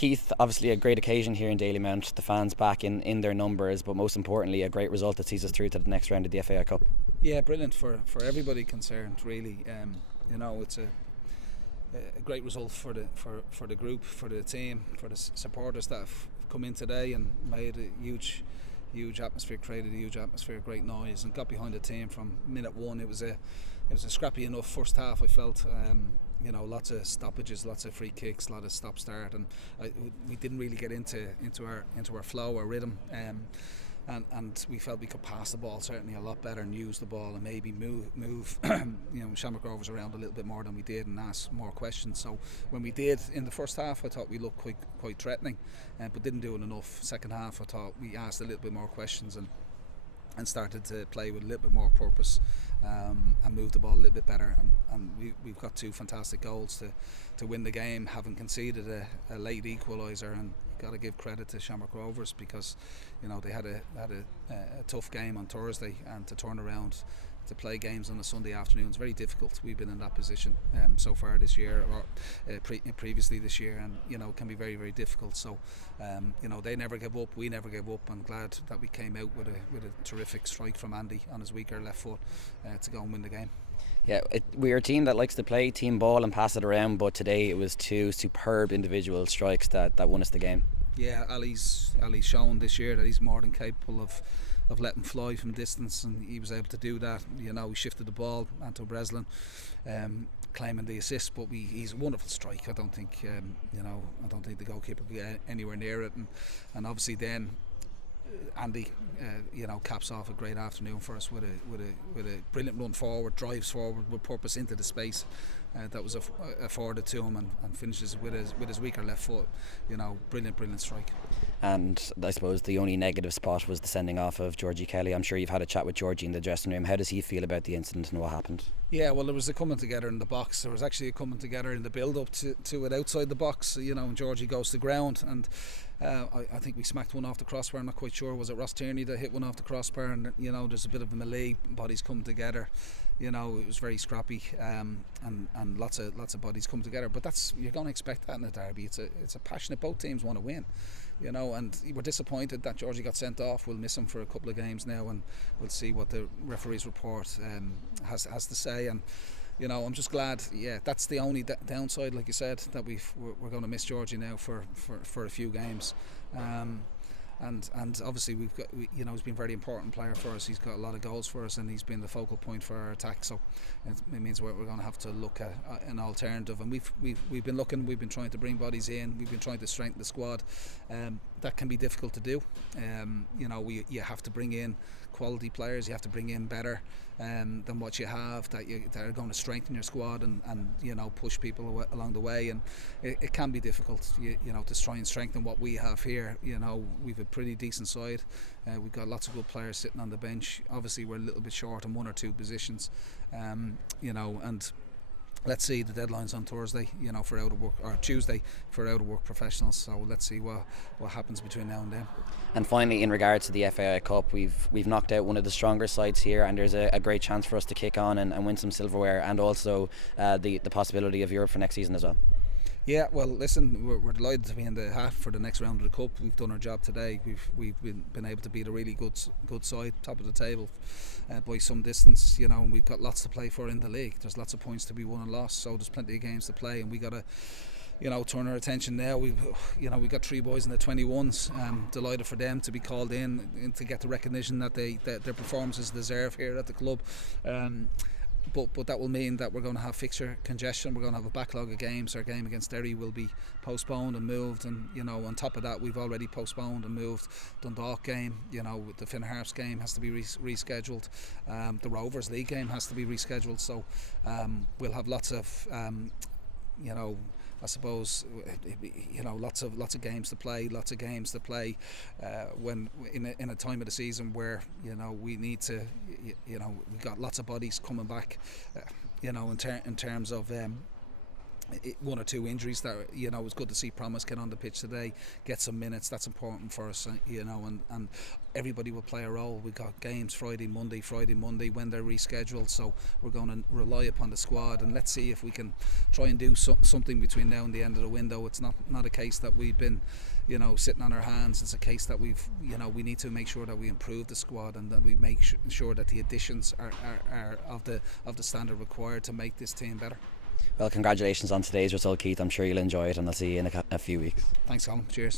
Keith, obviously a great occasion here in Dalymount, the fans back in their numbers, but most importantly a great result that sees us through to the next round of the FAI Cup. Yeah, brilliant for everybody concerned, really. It's a great result for the group, for the team, for the supporters that have come in today and made a huge atmosphere, created a huge atmosphere, great noise, and got behind the team from minute one. It was a scrappy enough first half, I felt. Lots of stoppages, lots of free kicks, a lot of stop start, and we didn't really get into our flow, our rhythm. And we felt we could pass the ball certainly a lot better and use the ball and maybe move Shamrock Rovers around a little bit more than we did and ask more questions. So when we did in the first half, I thought we looked quite threatening, but didn't do it enough. Second half, I thought we asked a little bit more questions and started to play with a little bit more purpose, and move the ball a little bit better, and we've got two fantastic goals to win the game, having conceded a late equaliser. And got to give credit to Shamrock Rovers because they had a tough game on Thursday, and to turn around to play games on a Sunday afternoon is very difficult. We've been in that position so far this year, or previously this year, and it can be very, very difficult. So they never give up, we never give up. I'm glad that we came out with a terrific strike from Andy on his weaker left foot to go and win the game. Yeah, we're a team that likes to play team ball and pass it around, but today it was two superb individual strikes that won us the game. Yeah, Ali's shown this year that he's more than capable of letting fly from distance, and he was able to do that. He shifted the ball, Anto Breslin claiming the assist, but he's a wonderful strike. I don't think the goalkeeper could get anywhere near it, and obviously then Andy caps off a great afternoon for us with a brilliant run forward, drives forward with purpose into the space that was afforded to him, and finishes with his weaker left foot. Brilliant strike. And I suppose the only negative spot was the sending off of Georgie Kelly. I'm sure you've had a chat with Georgie in the dressing room. How does he feel about the incident and what happened? Yeah, well, there was a coming together in the box. There was actually a coming together in the build-up to it outside the box, and Georgie goes to ground, and I think we smacked one off the crossbar. I'm not quite sure. Was it Ross Tierney that hit one off the crossbar? And there's a bit of a melee. Bodies come together. It was very scrappy, and lots of bodies come together. But you're going to expect that in a derby. It's a passionate. Both teams want to win. And we're disappointed that Georgie got sent off. We'll miss him for a couple of games now, and we'll see what the referee's report has to say. And I'm just glad. Yeah, that's the only downside, like you said, that we're going to miss Georgie now for a few games. And obviously he's been a very important player for us. He's got a lot of goals for us, and he's been the focal point for our attack. So it means we're going to have to look at an alternative. And we've been looking. We've been trying to bring bodies in. We've been trying to strengthen the squad. That can be difficult to do. You have to bring in quality players. You have to bring in better than what you have that are going to strengthen your squad and push people along the way. And it can be difficult, to try and strengthen what we have here. We've a pretty decent side. We've got lots of good players sitting on the bench. Obviously, we're a little bit short in one or two positions, and let's see, the deadline's on Thursday, for out of work, or Tuesday for out of work professionals. So let's see what happens between now and then. And finally, in regards to the FAI Cup, we've knocked out one of the stronger sides here, and there's a great chance for us to kick on and win some silverware, and also the possibility of Europe for next season as well. Yeah, well, listen, we're delighted to be in the half for the next round of the cup. We've done our job today. We've been able to beat a really good side, top of the table by some distance, and we've got lots to play for in the league. There's lots of points to be won and lost, so there's plenty of games to play, and we got to turn our attention now. We got 3 boys in the 21s. Delighted for them to be called in and to get the recognition that their performances deserve here at the club. But that will mean that we're going to have fixture congestion. We're going to have a backlog of games. Our game against Derry will be postponed and moved, and on top of that, we've already postponed and moved Dundalk game. The Finn Harps game has to be rescheduled. The Rovers League game has to be rescheduled. So we'll have lots of I suppose lots of games to play, when in a time of the season where we need to we've got lots of bodies coming back, in terms of one or two injuries that, you know, it was good to see Promise get on the pitch today, get some minutes. That's important for us, you know, and everybody will play a role. We've got games Friday, Monday when they're rescheduled, so we're going to rely upon the squad, and let's see if we can try and do something between now and the end of the window. It's not a case that we've been, you know, sitting on our hands. It's a case that we need to make sure that we improve the squad, and that we make sure that the additions are of the standard required to make this team better. Well, congratulations on today's result, Keith. I'm sure you'll enjoy it, and I'll see you in a few weeks. Thanks, Colm. Cheers.